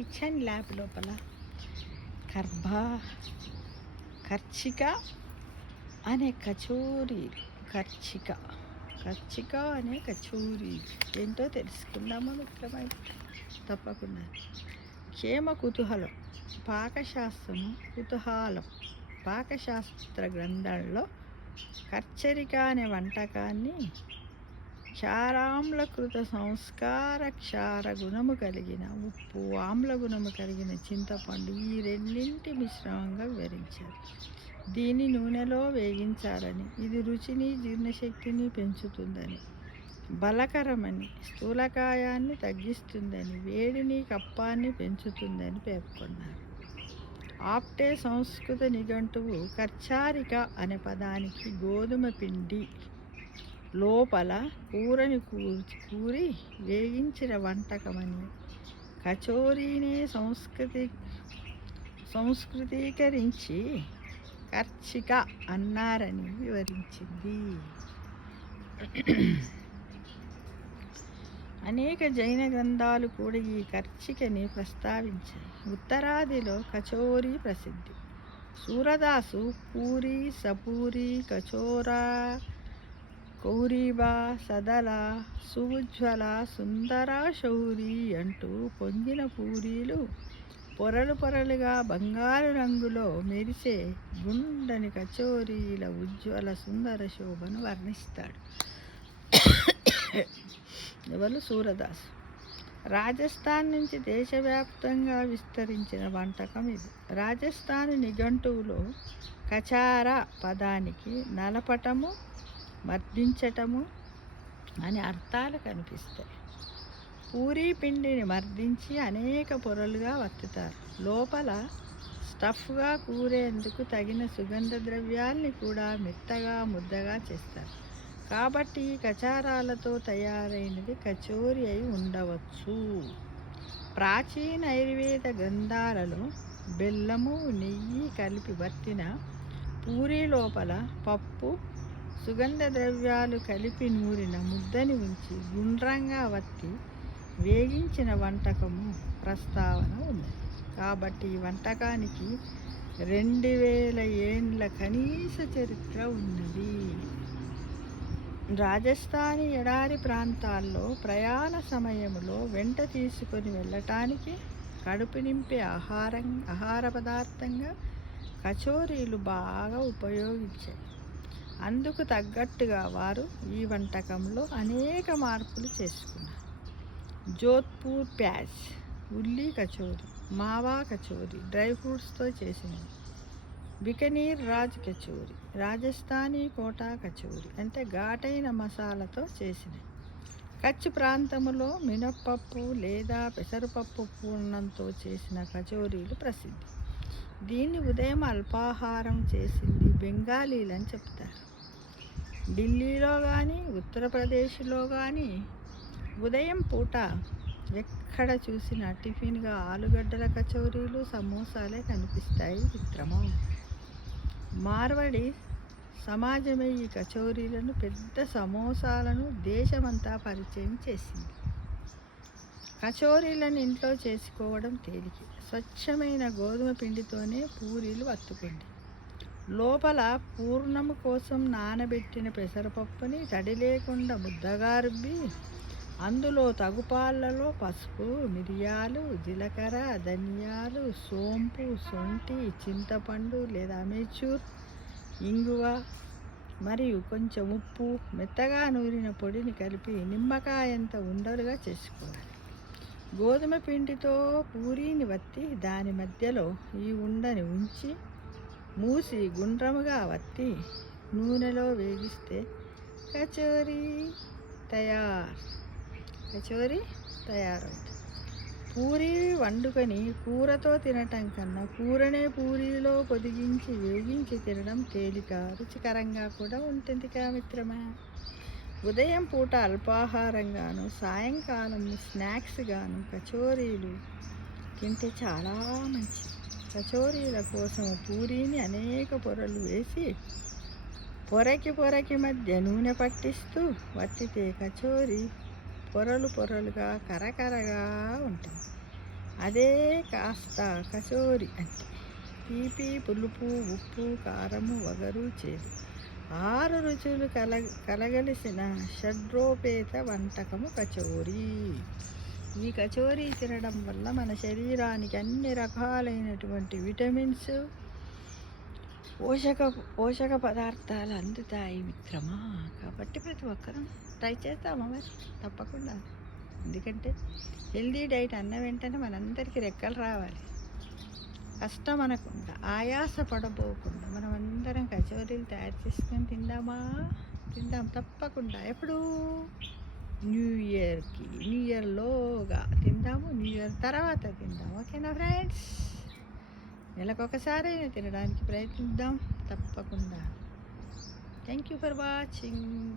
Kitchen lab లోపల కర్చిక అనే కచోరీలు కర్చిక అనే కచోరీలు ఏంటో తెలుసుకుందామా మిత్రమైన? తప్పకుండా. కుతూహలం పాకశాస్త్ర గ్రంథాల్లో కర్చరిక అనే వంటకాన్ని క్షారామ్లకృత సంస్కార క్షార గుణము కలిగిన ఉప్పు, ఆమ్ల గుణము కలిగిన చింతపండు ఈ రెండింటి మిశ్రమంగా వివరించారు. దీన్ని నూనెలో వేగించాలని, ఇది రుచిని జీర్ణశక్తిని పెంచుతుందని, బలకరమని, స్థూలకాయాన్ని తగ్గిస్తుందని, వేడిని కప్పాన్ని పెంచుతుందని పేర్కొన్నారు. ఆప్టే సంస్కృత నిఘంటువు కర్చారిక అనే పదానికి గోధుమ పిండి లోపల కూరని కూరి వేగించిన వంటకమని, కచోరీనే సంస్కృతీకరించి కర్చిక అన్నారని వివరించింది. అనేక జైన గ్రంథాలు కూడా ఈ కర్చికని ప్రస్తావించాయి. ఉత్తరాదిలో కచోరీ ప్రసిద్ధి. సూరదాసు పూరి, సపూరి, కచోరా, కౌరీబా, సదల, సుఉజ్వల, సుందర, శౌరి అంటూ పొంగిన పూరీలు పొరలు పొరలుగా బంగారు రంగులో మెరిసే గుండని కచోరీల ఉజ్వల సుందర శోభను వర్ణిస్తాడు. ఎవరు? సూరదాసు. రాజస్థాన్ నుంచి దేశవ్యాప్తంగా విస్తరించిన వంటకం ఇది. రాజస్థాన్ నిఘంటువులో కచారా పదానికి నలపటము, మర్దించటము అనే అర్థాలు కనిపిస్తాయి. పూరీ పిండిని మర్దించి అనేక పొరలుగా వత్తుతారు. లోపల స్టఫ్గా కూరేందుకు తగిన సుగంధ ద్రవ్యాల్ని కూడా మెత్తగా ముద్దగా చేస్తారు. కాబట్టి కచారాలతో తయారైనది కచోరీ అయి ఉండవచ్చు. ప్రాచీన ఆయుర్వేద గ్రంథాలలో బెల్లము, నెయ్యి కలిపి వత్తిన పూరీ లోపల పప్పు, సుగంధ ద్రవ్యాలు కలిపి నూరిన ముద్దని ఉంచి గుండ్రంగా వత్తి వేగించిన వంటకము ప్రస్తావన ఉంది. కాబట్టి ఈ వంటకానికి 2000 ఏండ్ల కనీస చరిత్ర ఉన్నది. రాజస్థానీ ఎడారి ప్రాంతాల్లో ప్రయాణ సమయంలో వెంట తీసుకొని వెళ్ళటానికి కడుపు నింపే ఆహార పదార్థంగా కచోరీలు బాగా ఉపయోగించాయి. అందుకు తగ్గట్టుగా వారు ఈ వంటకంలో అనేక మార్పులు చేసుకున్నారు. జోధ్పూర్ ప్యాజ్ ఉల్లి కచోరీ, మావా కచోరీ డ్రై ఫ్రూట్స్తో చేసినవి, బికనీర్ రాజ్ కచోరీ రాజస్థానీ కోటా కచోరీ అంటే ఘాటైన మసాలాతో చేసినవి, కచ్ ప్రాంతంలో మినప్పప్పు లేదా పెసరపప్పు పూర్ణంతో చేసిన కచోరీలు ప్రసిద్ధి. దీన్ని ఉదయం అల్పాహారం చేసింది బెంగాలీలని చెప్తారు. ఢిల్లీలో కానీ ఉత్తరప్రదేశ్లో కానీ ఉదయం పూట ఎక్కడ చూసినా టిఫిన్గా ఆలుగడ్డల కచోరీలు, సమోసాలే కనిపిస్తాయి. చిత్రమో మార్వడి సమాజమే ఈ కచోరీలను, పెద్ద సమోసాలను దేశమంతా పరిచయం చేసింది. కచోరీలను ఇంట్లో చేసుకోవడం తేలిక. స్వచ్ఛమైన గోధుమ పిండితోనే పూరీలు వత్తుకోండి. లోపల పూర్ణము కోసం నానబెట్టిన పెసరపప్పుని తడి లేకుండా ముద్దగా రుబ్బి అందులో తగుపాలలో పసుపు, మిరియాలు, జీలకర్ర, ధనియాలు, సోంపు, శొంఠి, చింతపండు లేదా అమెచూర్, ఇంగువ మరియు కొంచెం ఉప్పు, మెత్తగా నూరిన పొడిని కలిపి నిమ్మకాయంత ఉండలుగా చేసుకోవాలి. గోధుమ పిండితో పూరీని వత్తి దాని మధ్యలో ఈ ఉండని ఉంచి మూసి గుండ్రముగా వత్తి నూనెలో వేగిస్తే కచోరీ తయారవుతుంది. పూరీ వండుకొని కూరతో తినటం కన్నా కూరనే పూరీలో పొదిగించి వేగించి తినడం తేలిక, రుచికరంగా కూడా ఉంటుంది మిత్రమా. ఉదయం పూట అల్పాహారంగాను, సాయంకాలం స్నాక్స్ గాను కచోరీలు తింటే చాలా మంచిది. కచోరీల కోసం పూరీని అనేక పొరలు వేసి పొరకి మధ్య నూనె పట్టిస్తూ వత్తితే కచోరీ పొరలుగా కరకరగా ఉంటుంది. అదే కాస్త కచోరి అంటే. తీపి, పులుపు, ఉప్పు, కారము, వగరు, చేదు 6 రుచులు కలగలిసిన షడ్రోపేత వంటకము కచోరీ. ఈ కచోరీ తినడం వల్ల మన శరీరానికి అన్ని రకాలైనటువంటి విటమిన్స్, పోషక పదార్థాలు అందుతాయి మిత్రమా. కాబట్టి ప్రతి ఒక్కరూ ట్రై చేద్దామా మరి తప్పకుండా. ఎందుకంటే హెల్దీ డైట్ అన్న వెంటనే మనందరికీ రెక్కలు రావాలి. కష్టం అనకుండా, ఆయాస పడబోకుండా మనం అందరం కచోరీలు తయారు చేసుకొని తిందాం తప్పకుండా. ఎప్పుడు న్యూ ఇయర్లోగా తిందాము, న్యూ ఇయర్ తర్వాత తిందాం. ఓకేనా ఫ్రెండ్స్? నెలకొకసారైనా తినడానికి ప్రయత్నిద్దాం తప్పకుండా. Thank you for watching.